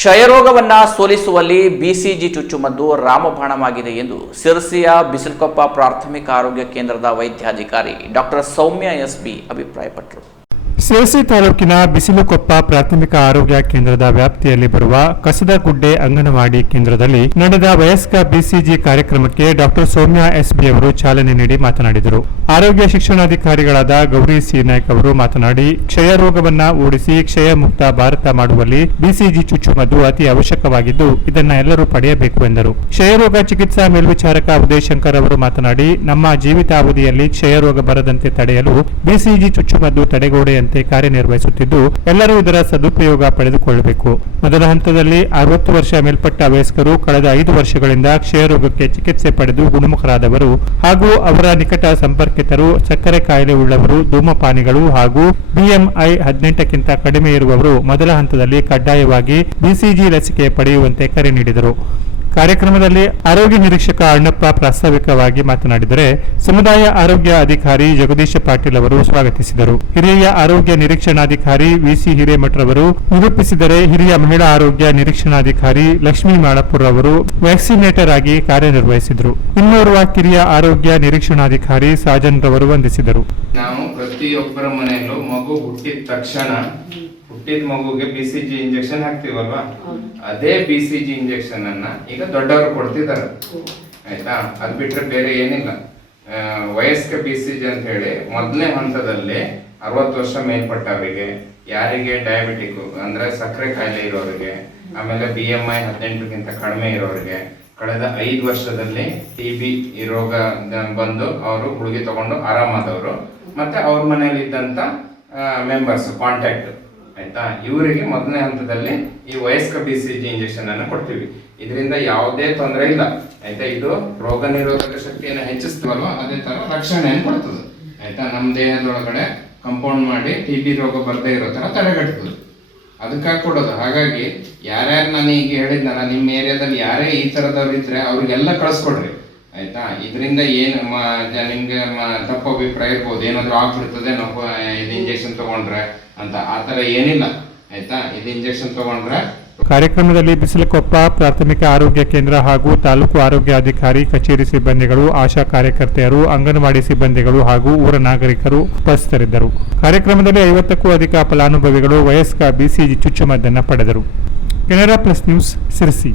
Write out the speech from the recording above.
ಕ್ಷಯರೋಗವನ್ನು ಸೋಲಿಸುವಲ್ಲಿ BCG ಚುಚ್ಚುಮದ್ದು ರಾಮಬಾಣವಾಗಿದೆ ಎಂದು ಸಿರಸಿಯ ಬಿಸಿಲಕೊಪ್ಪ ಪ್ರಾಥಮಿಕ ಆರೋಗ್ಯ ಕೇಂದ್ರದ ವೈದ್ಯಾಧಿಕಾರಿ ಡಾಕ್ಟರ್ ಸೌಮ್ಯ ಎಸ್ಬಿ ಅಭಿಪ್ರಾಯಪಟ್ಟರು. ಸಿರಸಿ ತಾಲೂಕಿನ ಬಿಸಿಲಕೊಪ್ಪ ಪ್ರಾಥಮಿಕ ಆರೋಗ್ಯ ಕೇಂದ್ರದ ವ್ಯಾಪ್ತಿಯಲ್ಲಿ ಬರುವ ಕಸದಗುಡ್ಡೆ ಅಂಗನವಾಡಿ ಕೇಂದ್ರದಲ್ಲಿ ನಡೆದ ವಯಸ್ಕ ಬಿಸಿಜಿ ಕಾರ್ಯಕ್ರಮಕ್ಕೆ ಡಾಕ್ಟರ್ ಸೌಮ್ಯ ಎಸ್ಬಿ ಅವರು ಚಾಲನೆ ನೀಡಿ ಮಾತನಾಡಿದರು. ಆರೋಗ್ಯ ಶಿಕ್ಷಣಾಧಿಕಾರಿಗಳಾದ ಗೌರಿ ಸಿ ನಾಯ್ಕ್ ಅವರು ಮಾತನಾಡಿ, ಕ್ಷಯ ರೋಗವನ್ನ ಓಡಿಸಿ ಕ್ಷಯ ಮುಕ್ತ ಭಾರತ ಮಾಡುವಲ್ಲಿ ಬಿಸಿಜಿ ಚುಚ್ಚುಮದ್ದು ಅತಿ ಅವಶ್ಯಕವಾಗಿದ್ದು ಇದನ್ನ ಎಲ್ಲರೂ ಪಡೆಯಬೇಕು ಎಂದರು. ಕ್ಷಯರೋಗ ಚಿಕಿತ್ಸಾ ಮೇಲ್ವಿಚಾರಕ ಉದಯ್ ಶಂಕರ್ ಅವರು ಮಾತನಾಡಿ, ನಮ್ಮ ಜೀವಿತಾವಧಿಯಲ್ಲಿ ಕ್ಷಯ ರೋಗ ಬರದಂತೆ ತಡೆಯಲು ಬಿಸಿಜಿ ಚುಚ್ಚುಮದ್ದು ತಡೆಗೋಡೆಯಂತೆ ಕಾರ್ಯನಿರ್ವಹಿಸುತ್ತಿದ್ದು ಎಲ್ಲರೂ ಇದರ ಸದುಪಯೋಗ ಪಡೆದುಕೊಳ್ಳಬೇಕು. ಮೊದಲ ಹಂತದಲ್ಲಿ 60 ವರ್ಷ ಮೇಲ್ಪಟ್ಟ ವಯಸ್ಕರು ಕಳೆದ 5 ವರ್ಷಗಳಿಂದ ಕ್ಷಯರೋಗಕ್ಕೆ ಚಿಕಿತ್ಸೆ ಪಡೆದು ಗುಣಮುಖರಾದವರು ಹಾಗೂ ಅವರ ನಿಕಟ ಸಂಪರ್ಕಿತರು, ಸಕ್ಕರೆ ಕಾಯಿಲೆ ಉಳ್ಳವರು, ಧೂಮಪಾನಿಗಳು ಹಾಗೂ BMI 18ಕ್ಕಿಂತ ಕಡಿಮೆ ಇರುವವರು ಮೊದಲ ಹಂತದಲ್ಲಿ ಕಡ್ಡಾಯವಾಗಿ ಬಿಸಿಜಿ ಲಸಿಕೆ ಪಡೆಯುವಂತೆ ಕರೆ ನೀಡಿದರು. ಕಾರ್ಯಕ್ರಮದಲ್ಲಿ ಆರೋಗ್ಯ ನಿರೀಕ್ಷಕ ಅಣ್ಣಪ್ಪ ಪ್ರಾಸ್ತಾವಿಕವಾಗಿ ಮಾತನಾಡಿದರೆ, ಸಮುದಾಯ ಆರೋಗ್ಯ ಅಧಿಕಾರಿ ಜಗದೀಶ ಪಾಟೀಲ್ ಅವರು ಸ್ವಾಗತಿಸಿದರು. ಹಿರಿಯ ಆರೋಗ್ಯ ನಿರೀಕ್ಷಣಾಧಿಕಾರಿ ವಿಸಿ ಹಿರೇಮಠರವರು ನಿರೂಪಿಸಿದರೆ, ಹಿರಿಯ ಮಹಿಳಾ ಆರೋಗ್ಯ ನಿರೀಕ್ಷಣಾಧಿಕಾರಿ ಲಕ್ಷ್ಮೀ ಮಾಳಪುರ್ ಅವರು ವ್ಯಾಕ್ಸಿನೇಟರ್ ಆಗಿ ಕಾರ್ಯನಿರ್ವಹಿಸಿದರು. ಇನ್ನೋರ್ವ ಕಿರಿಯ ಆರೋಗ್ಯ ನಿರೀಕ್ಷಣಾಧಿಕಾರಿ ಸಾಜನ್ ರವರು ವಂದಿಸಿದರು. ನಾವು ಪ್ರತಿಯೊಬ್ಬರ ಮನೆಯಲ್ಲೂ ಮಗು ಹುಟ್ಟಿದ ತಕ್ಷಣ ಹುಟ್ಟಿದ ಮಗುಗೆ BCG ಇಂಜೆಕ್ಷನ್ ಹಾಕ್ತಿವಲ್ವಾ, ಅದೇ BCG ಇಂಜೆಕ್ಷನ್ ಅನ್ನ ಈಗ ದೊಡ್ಡವರು ಕೊಡ್ತಿದ್ದಾರೆ. ಆಯ್ತಾ, ಅದ್ ಬಿಟ್ರೆ ಬೇರೆ ಏನಿಲ್ಲ. ವಯಸ್ಕ BCG ಅಂತ ಹೇಳಿ ಮೊದಲನೇ ಹಂತದಲ್ಲಿ 60 ವರ್ಷ ಮೇಲ್ಪಟ್ಟವರಿಗೆ, ಯಾರಿಗೆ ಡಯಾಬಿಟಿಕ್ ಅಂದ್ರೆ ಸಕ್ಕರೆ ಕಾಯಿಲೆ ಇರೋರಿಗೆ, ಆಮೇಲೆ BMI 18ಕ್ಕಿಂತ ಕಡಿಮೆ ಇರೋರಿಗೆ, ಕಳೆದ 5 ವರ್ಷದಲ್ಲಿ TB ಈ ರೋಗ ಬಂದು ಅವರು ಗುಳಿಗೆ ತಗೊಂಡು ಆರಾಮಾದವರು, ಮತ್ತೆ ಅವ್ರ ಮನೆಯಲ್ಲಿ ಇದ್ದಂತ ಮೆಂಬರ್ಸ್ ಕಾಂಟ್ಯಾಕ್ಟ್, ಆಯ್ತಾ, ಇವರಿಗೆ ಮೊದಲನೇ ಹಂತದಲ್ಲಿ ಈ ವಯಸ್ಕ BCG ಇಂಜೆಕ್ಷನ್ ಅನ್ನು ಕೊಡ್ತೀವಿ. ಇದರಿಂದ ಯಾವುದೇ ತೊಂದರೆ ಇಲ್ಲ. ಆಯ್ತಾ, ಇದು ರೋಗ ನಿರೋಧಕ ಶಕ್ತಿಯನ್ನು ಹೆಚ್ಚಿಸ್ತೀವಲ್ವಾ, ಅದೇ ತರ ರಕ್ಷಣೆಯನ್ನು ಕೊಡ್ತದೆ. ಆಯ್ತಾ, ನಮ್ಮ ದೇಹದೊಳಗಡೆ ಕಂಪೌಂಡ್ ಮಾಡಿ TB ರೋಗ ಬರ್ದೇ ಇರೋ ತರ ತಡೆಗಟ್ತದೆ. ಅದಕ್ಕಾಗಿ ಕೊಡೋದು. ಹಾಗಾಗಿ ಯಾರ್ಯಾರು ನಾನು ಈಗ ಹೇಳಿದ್ನಲ್ಲ, ನಿಮ್ಮ ಏರಿಯಾದಲ್ಲಿ ಯಾರೇ ಈ ತರದವ್ರು ಇದ್ರೆ ಅವ್ರಿಗೆಲ್ಲ ಕಳಿಸ್ಕೊಡ್ರಿ. ಆಯ್ತಾ, ಇದರಿಂದ ಏನು ನಿಮ್ಗೆ ತಪ್ಪು ಅಭಿಪ್ರಾಯ ಇರ್ಬೋದು, ಏನಾದ್ರು ಆಗ್ಬಿಡ್ತದೆ ನಾವು ಇದು ಇಂಜೆಕ್ಷನ್ ತಗೊಂಡ್ರೆ ಅಂತ. ಆ ತರ ಏನಿಲ್ಲ. ಆಯ್ತಾ, ಇದು ಇಂಜೆಕ್ಷನ್ ತಗೊಂಡ್ರೆ. ಕಾರ್ಯಕ್ರಮದಲ್ಲಿ ಬಿಸಿಲಕೊಪ್ಪ ಪ್ರಾಥಮಿಕ ಆರೋಗ್ಯ ಕೇಂದ್ರ ಹಾಗೂ ತಾಲೂಕು ಆರೋಗ್ಯಾಧಿಕಾರಿ ಕಚೇರಿ ಸಿಬ್ಬಂದಿಗಳು, ಆಶಾ ಕಾರ್ಯಕರ್ತೆಯರು, ಅಂಗನವಾಡಿ ಸಿಬ್ಬಂದಿಗಳು ಹಾಗೂ ಊರ ನಾಗರಿಕರು ಉಪಸ್ಥಿತರಿದ್ದರು. ಕಾರ್ಯಕ್ರಮದಲ್ಲಿ 50ಕ್ಕೂ ಅಧಿಕ ಫಲಾನುಭವಿಗಳು ವಯಸ್ಕ BCG ಚುಚ್ಚುಮದ್ದನ್ನು ಪಡೆದರು. Canara plus news, Sirsi.